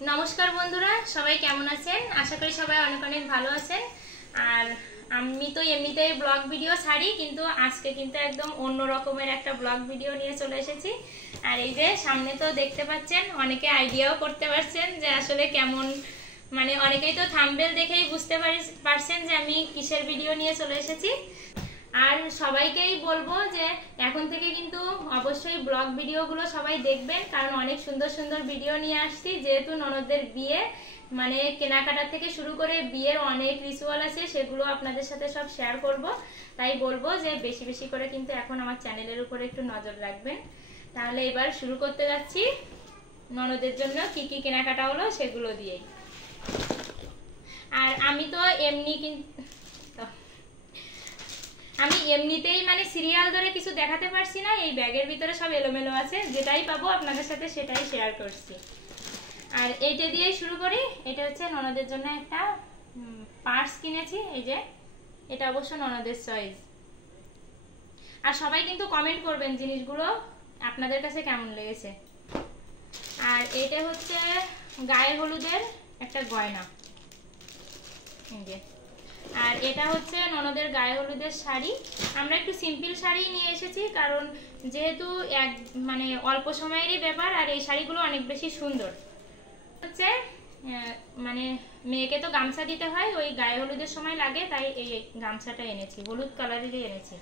नमस्कार बंधुरा सबाई केमन आছেন आशा करी सबाई अनेक अनेक भालो आছেন। और आमी तो एमनितेই ब्लग भिडियो ছাড়ি কিন্তু আজকে কিন্তু একদম অন্য রকমের একটা ব্লগ ভিডিও নিয়ে চলে এসেছি। আর এই যে সামনে তো দেখতে পাচ্ছেন, অনেকে আইডিয়াও করতে পারছেন যে আসলে কেমন, মানে অনেকেই তো থাম্বনেল দেখেই বুঝতে পারছেন যে আমি কিসের ভিডিও নিয়ে চলে এসেছি। আর সবাইকেই বলবো যে এখন থেকে কিন্তু অবশ্যই ব্লগ ভিডিওগুলো সবাই দেখবেন, কারণ অনেক সুন্দর সুন্দর ভিডিও নিয়ে আসছি। যেহেতু ননদদের বিয়ে, মানে কেনাকাটা থেকে শুরু করে বিয়ের অনেক রিচুয়াল আছে, সেগুলো আপনাদের সাথে সব শেয়ার করব। তাই বলবো যে বেশি বেশি করে কিন্তু এখন আমার চ্যানেলের উপরে একটু নজর রাখবেন। তাহলে এবার শুরু করতে যাচ্ছি ননদের জন্য কি কি কেনাকাটা হলো সেগুলো দিয়েই। আর আমি তো আমি এমনিতেই মানে সিরিয়াল ধরে কিছু দেখাতে পারছি না, এই ব্যাগের ভিতরে সব এলোমেলো আছে, যেটাই পাবো আপনাদের সাথে সেটাই শেয়ার করছি। আর এইটা দিয়েই শুরু করি। এটা হচ্ছে ননদের জন্য একটা পার্স কিনেছি, এই যে এটা অবশ্য ননদের চয়েস। আর সবাই কিন্তু কমেন্ট করবেন জিনিসগুলো আপনাদের কাছে কেমন লেগেছে। আর এটা হচ্ছে গায়ে হলুদের একটা গয়না, এই যে। আর এটা হচ্ছে ননদের গায়ে হলুদের শাড়ি। আমরা একটু সিম্পল শাড়ি নিয়ে এসেছি, কারণ যেহেতু মানে অল্প সময়েরই ব্যাপার, আর এই শাড়িগুলো অনেক বেশি সুন্দর হচ্ছে। মানে মেয়েকে তো গামছা দিতে হয়, ওই গায়ে হলুদের সময় লাগে, তাই এই গামছাটা এনেছি, হলুদ কালারেরই এনেছি।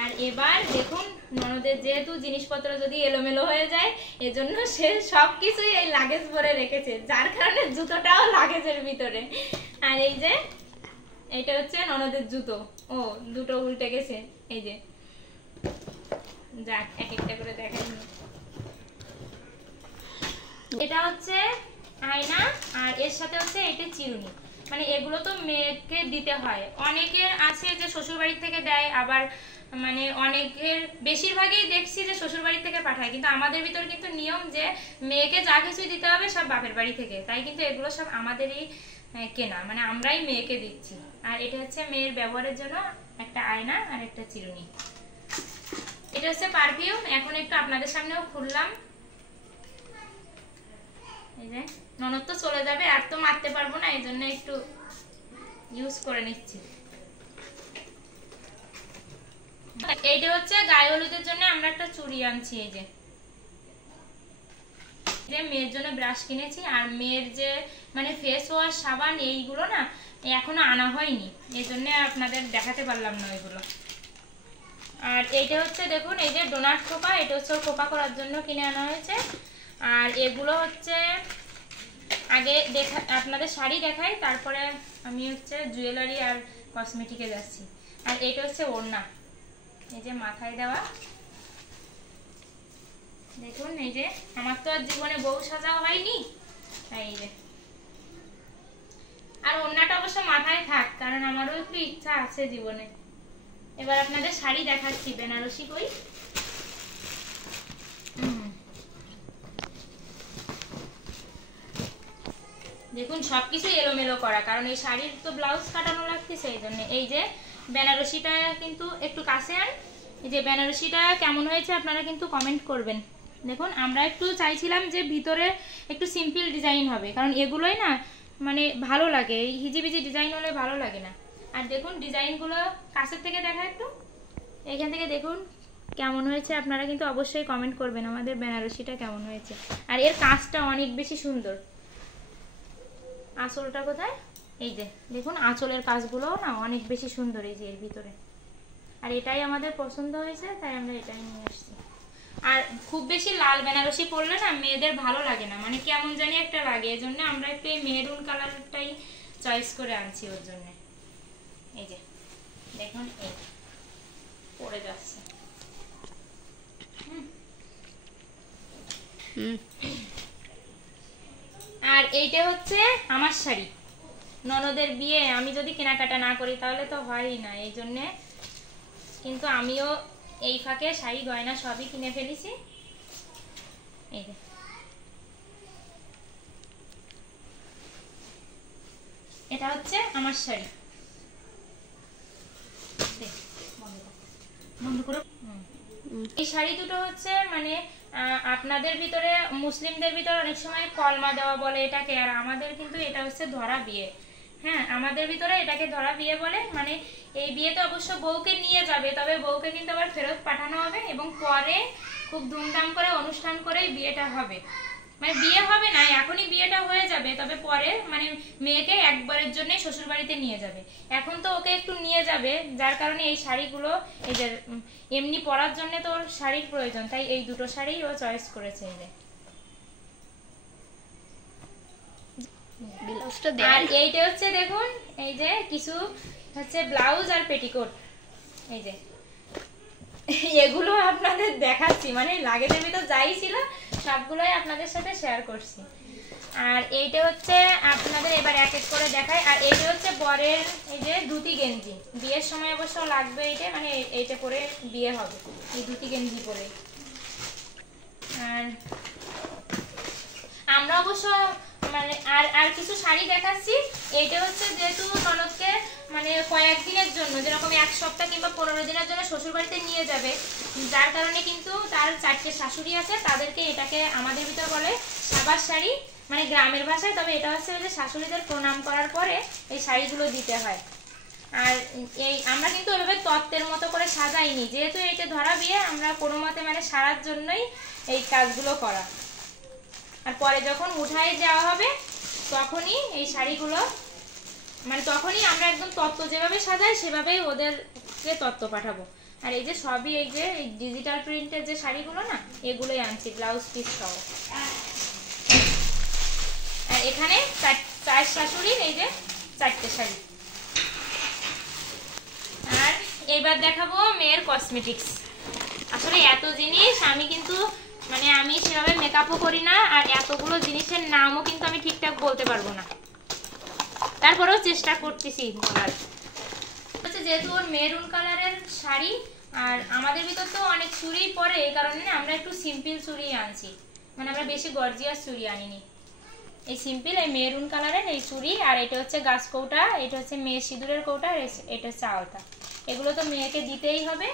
আর এবার দেখুন, ননদের যেহেতু জিনিসপত্র যদি এলোমেলো হয়ে যায়, এজন্য সে সবকিছুই এই লাগেজ ভরে রেখেছে, যার কারণে জুতোটাও লাগেজের ভিতরে। আর এই যে এটা হচ্ছে ননদের জুতো, ও দুটো উল্টে গেছে, এই যে। যাক এক একটা করে দেখাই। এটা হচ্ছে আয়না, আর এর সাথে হচ্ছে এটা চিরুনি। মানে এগুলো তো মেয়েকে দিতে হয়। অনেকের আছে যে শ্বশুর বাড়ি থেকে দেয়, আবার মানে অনেকের বেশিরভাগই দেখছি যে শ্বশুর বাড়ি থেকে পাঠায়, কিন্তু আমাদের ভিতর কিন্তু নিয়ম যে মেয়েকে যা কিছু দিতে হবে সব বাপের বাড়ি থেকে। তাই কিন্তু এগুলো সব আমাদেরই কেনা, মানে আমরাই মেয়েকে দিচ্ছি। আর এটা হচ্ছে মেয়ের ব্যবহারের জন্য একটা আয়না আর একটা চিরুনি। এটা হচ্ছে পারফিউম, এখন একটু আপনাদের সামনেও খুললাম। এই যে ননদ তো চলে যাবে, আর তো মারতে পারবো না, এই জন্য একটু ইউজ করে নিচ্ছি। এইটা হচ্ছে গায়ে হলুদের জন্য আমরা একটা চুড়ি আনছি, এই যে। মেয়ের জন্য ব্রাশ কিনেছি, আর মেয়ের যে মানে ফেস ওয়াশ, সাবান, এইগুলো না এখনো আনা হয়নি, এই জন্য আপনাদের দেখাতে পারলাম না ওইগুলো। আর এইটা হচ্ছে দেখুন, এই যে ডোনাট খোপা, এটা হচ্ছে খোপা করার জন্য কিনে আনা হয়েছে। আর এগুলো হচ্ছে আগে আপনাদের শাড়ি দেখাই, তারপরে আমি হচ্ছে জুয়েলারি আর কসমেটিকে যাচ্ছি। আর এটা হচ্ছে ওড়না, এই যে মাথায় দেওয়া। দেখুন এই যে, আমার তো আর জীবনে বউ সাজাও হয়নি, এই যে। আর ওড়নাটা অবশ্য মাথায় থাক, কারণ আমারও একটু ইচ্ছা আছে জীবনে। এবার আপনাদের শাড়ি দেখাচ্ছি, বেনারসি কই। দেখুন সবকিছু এলোমেলো করা, কারণ এই শাড়ির তো ব্লাউজ কাটানো লাগতেছে, এই জন্য। এই যে বেনারসিটা কিন্তু একটু কাছে আন, এই যে বেনারসিটা কেমন হয়েছে আপনারা কিন্তু কমেন্ট করবেন। দেখুন আমরা একটু চাইছিলাম যে ভিতরে একটু সিম্পল ডিজাইন হবে, কারণ এগুলোই না মানে ভালো লাগে, এই হিজিবিজি ডিজাইন হলে ভালো লাগে না। আর দেখুন ডিজাইনগুলো কাছের থেকে দেখা একটু, এখান থেকে দেখুন কেমন হয়েছে। আপনারা কিন্তু অবশ্যই কমেন্ট করবেন আমাদের বেনারসিটা কেমন হয়েছে। আর এর কাজটা অনেক বেশি সুন্দর। আঁচলটা কোথায়, এই যে দেখুন আঁচলের কাজগুলো না অনেক বেশি সুন্দর, এই যে এর ভিতরে। আর এটাই আমাদের পছন্দ হয়েছে, তাই আমরা এটাই নিয়ে আসছি। আর খুব বেশি লাল বেনারসি পরলে না মেয়েদের ভালো লাগে না, মানে কেমন জানি একটা লাগে, এই জন্য আমরা একটু এই মেরুন কালারটাই চয়েস করে আনছি ওর জন্য। এই যে দেখুন এই পরে যাচ্ছে। আর এইটা হচ্ছে আমার শাড়ি। ননদের বিয়ে আমি যদি কেনাকাটা না করি তাহলে তো হয়ই না, এই জন্য কিন্তু আমিও এই ফাঁকে শাড়ি গয়না সবই কিনে ফেলেছি। এই যে এটা হচ্ছে আমার শাড়ি, বন্ধ করে। এই শাড়ি দুটো হচ্ছে মানে আপনাদের ভিতরে মুসলিমদের ভিতরে অনেক সময় কলমা দেওয়া বলে এটাকে, আর আমাদের কিন্তু এটা হচ্ছে ধরা বিয়ে। হ্যাঁ, আমাদের ভিতরে এটাকে ধরা বিয়ে বলে। মানে এই বিয়েতে অবশ্য বউকে নিয়ে যাবে, তবে বউকে কিন্তু আবার ফেরত পাঠানো হবে এবং পরে খুব ধুমধাম করে অনুষ্ঠান করে বিয়েটা হবে। মানে বিয়ে হবে না, এখনই বিয়েটা হয়ে যাবে, তবে পরে মানে মেয়েকে একবারের জন্য শ্বশুর বাড়িতে নিয়ে যাবে। এখন তো ওকে একটু নিয়ে যাবে, যার কারণে এই শাড়িগুলো এই যে এমনি পরার জন্য তো ওর শাড়ির প্রয়োজন, তাই এই দুটো শাড়ি ও চয়েস করেছে। এই যে আর এইটা হচ্ছে দেখুন, এই যে কিছু হচ্ছে ব্লাউজ আর পেটিকোট। এই যে এগুলো আপনাদের দেখাচ্ছি, মানে লাগেজের ভিতর যাই ছিল সবগুলোই আপনাদের সাথে শেয়ার করছি। আর এইটা হচ্ছে আপনাদের এবার এক এক করে দেখাই। আর এইটা হচ্ছে বরের এই যে ধুতি গেঞ্জি, বিয়ের সময় অবশ্য লাগবে এইটা, মানে এইটা পরে বিয়ে হবে এই ধুতি গেঞ্জি পরে। আর আমরা অবশ্য মানে আর কিছু শাড়ি দেখাচ্ছি। এইটা হচ্ছে যেহেতু ননদকে মানে কয়েকদিনের জন্য, যেরকম এক সপ্তাহ কিংবা 15 দিনের জন্য শ্বশুর বাড়িতে নিয়ে যাবে, যার কারণে কিন্তু তার 4টে শাশুড়ি আছে, তাদেরকে এটাকে আমাদের ভিতর বলে সাবাস শাড়ি, মানে গ্রামের ভাষায়। তবে এটা হচ্ছে যে শাশুড়িদের প্রণাম করার পরে এই শাড়িগুলো দিতে হয়। আর এই আমরা কিন্তু ওইভাবে তত্ত্বের মতো করে সাজাইনি, যেহেতু এটা ধরা বিয়ে, আমরা কোনো মতে মানে সারার জন্যই এই কাজগুলো করা। আর পরে যখন উঠায় যাওয়া হবে তখনই এই শাড়িগুলো মানে তখনই আমরা একদম তত্ত্ব যেভাবে সাজাই সেভাবেই ওদেরকে তত্ত্ব পাঠাবো। আর এই যে সবই এই যে এই ডিজিটাল প্রিন্টের যে শাড়িগুলো না, এগুলোই আনছি ব্লাউজ পিস সহ। আর এখানে 4 শাশুড়ির এই যে 4টে শাড়ি। আর এবার দেখাবো মেয়ের কসমেটিক্স। আসলে এত জিনিস আমি কিন্তু মানে আমি সেভাবে মেকআপও করি না, আর এতগুলো জিনিসের নামও কিন্তু আমি ঠিকঠাক বলতে পারবো না, তারপরেও চেষ্টা করতেছি বলার। যেহেতু ওর মেরুন কালারের শাড়ি, আর আমাদের ভিতর তো অনেক চুড়ি পরে, এই কারণে আমরা একটু সিম্পল চুড়ি আনছি, মানে আমরা বেশি গর্জিয়াস চুড়ি আনিনি। এই সিম্পল এই মেরুন কালারের এই চুড়ি। আর এটা হচ্ছে গাছ কৌটা, এটা হচ্ছে মেয়ের সিঁদুরের কৌটা, এটা হচ্ছে আলতা। এগুলো তো মেয়েকে দিতেই হবে।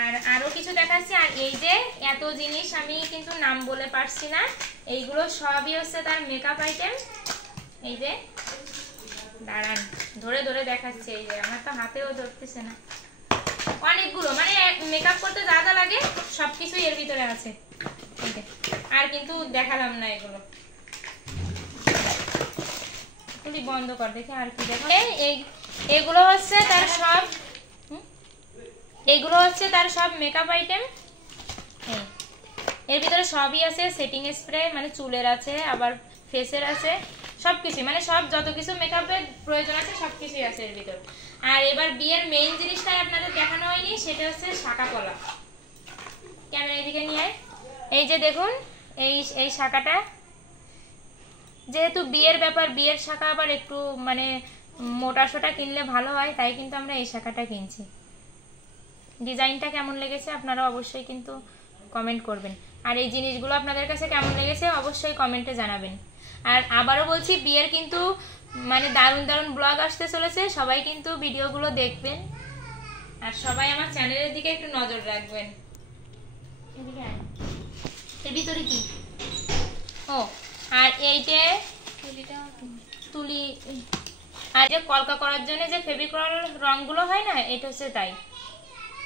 আর আরো কিছু দেখাচ্ছি। আর এই যে এত জিনিস আমি কিন্তু নাম বলে পারছি না, এইগুলো সবই হচ্ছে তার মেকআপ আইটেম। এই যে দাঁড়ান ধরে ধরে দেখাচ্ছে, এই যে আমার তো হাতেও ধরতেছে না, অনেকগুলো মানে মেকআপ করতে যা যা লাগে সবকিছুই এর ভিতরে আছে। আর কিন্তু দেখালাম না এগুলো, বন্ধ কর দেখে। আর কি দেখো, এগুলো হচ্ছে তার সব, এগুলো হচ্ছে তার সব মেকআপ আইটেম। এর ভিতরে সবই আছে, সেটিং স্প্রে মানে চুলের আছে, আবার ফেসের আছে, সবকিছু মানে সব যত কিছু মেকআপের প্রয়োজন আছে সবকিছুই আছে এর ভিতর। আর এবার বিয়ের মেইন জিনিসটাই আপনাদের দেখানো হয়নি, সেটা হচ্ছে শাঁখা পলা। ক্যামেরা এদিকে নিয়ে এই যে দেখুন এই শাঁখাটা, যেহেতু বিয়ের ব্যাপার, বিয়ের শাঁখা আবার একটু মানে মোটা সোটা কিনলে ভালো হয়, তাই কিন্তু আমরা এই শাঁখাটা কিনছি। ডিজাইনটা কেমন লেগেছে আপনারা অবশ্যই কিন্তু কমেন্ট করবেন, আর এই জিনিসগুলো আপনাদের কাছে কেমন লেগেছে অবশ্যই কমেন্টে জানাবেন। আর আবারও বলছি, বিয়ের কিন্তু মানে দারুণ দারুণ ব্লগ আসতে চলেছে, সবাই কিন্তু ভিডিওগুলো দেখবেন, আর সবাই আমার চ্যানেলের দিকে একটু নজর রাখবেন। এর ভিতরে কি ও, আর এইটা তুলি, আর যে কলকা করার জন্য যে ফেভিক্রল রঙগুলো হয় না, এটা হচ্ছে তাই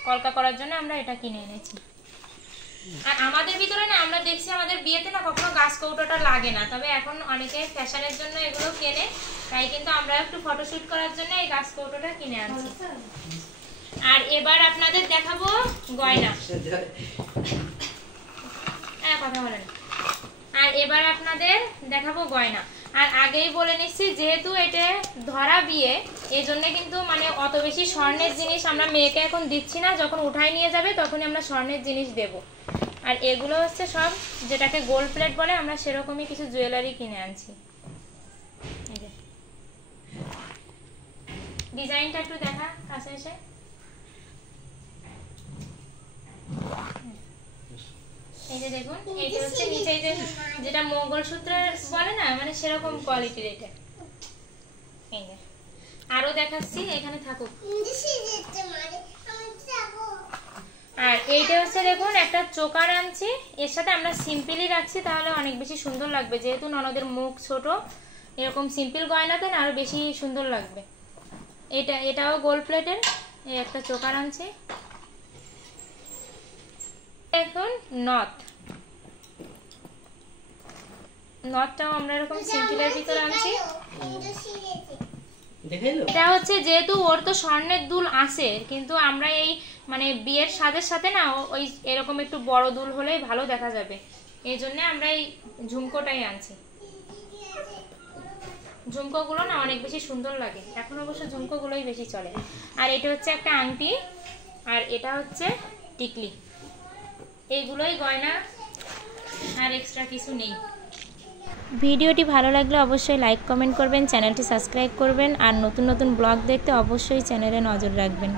কলকা করার জন্য আমরা এটা কিনে এনেছি। আর আমাদের ভিতরে না আমরা দেখছি আমাদের বিয়েতে না কখনো গাছ কৌটোটা লাগে না, তবে এখন অনেকে ফ্যাশনের জন্য এগুলো কেনে, তাই কিন্তু আমরা একটু ফটোশুট করার জন্য এই গাছ কৌটোটা কিনে আনছি। আর এবার আপনাদের দেখাবো গয়না। হ্যাঁ কথা বলেন। আর এবার আপনাদের দেখাবো গয়না। আর আগেই বলে নিচ্ছি, যেহেতু এটা ধরা বিয়ে, এই জন্য কিন্তু মানে অত বেশি স্বর্ণের জিনিস আমরা মেয়েকে এখন দিচ্ছি না, যখন উঠাই নিয়ে যাবে তখনই আমরা স্বর্ণের জিনিস দেব। আর এগুলো হচ্ছে সব যেটাকে গোল্ড প্লেট বলে, আমরা সেরকমই কিছু জুয়েলারি কিনে আনছি। ডিজাইনটা একটু দেখা কাছে এসে। এই যে দেখুন, এইটা হচ্ছে নিচে যে যেটা মঙ্গলসূত্র বলে না, মানে সেরকম কোয়ালিটির এটা। এই যে আরো দেখাচ্ছি, এখানে থাকুক। আর এইটা হচ্ছে দেখুন একটা চোকার আনছি, এর সাথে আমরা সিম্পলই রাখছি, তাহলে অনেক বেশি সুন্দর লাগবে, যেহেতু ননদের মুখ ছোট, এরকম সিম্পল গয়নাতে না আরো বেশি সুন্দর লাগবে। এটাও গোল্ড প্লেটের, এই একটা চোকার আনছি। এখন নথটাও আমরা এরকম সিম্পলের ভিতরে আনছি। এটা হচ্ছে যেহেতু ওর তো স্বর্ণের দুল আছে, কিন্তু আমরা এই মানে বিয়ের সাজের সাথে না ওই এরকম একটু বড় দুল হলেই ভালো দেখা যাবে, এই জন্য আমরা এই ঝুমকোটাই আনছি। ঝুমকোগুলো না অনেক বেশি সুন্দর লাগে, এখন অবশ্য ঝুমকোগুলোই বেশি চলে। আর এটা হচ্ছে একটা আংটি, আর এটা হচ্ছে টিকলি, এইগুলোই গয়না, আর এক্সট্রা কিছু নেই। ভিডিওটি ভালো লাগলে অবশ্যই লাইক কমেন্ট করবেন, চ্যানেলটি সাবস্ক্রাইব করবেন, আর নতুন নতুন ব্লগ দেখতে অবশ্যই চ্যানেলে নজর রাখবেন।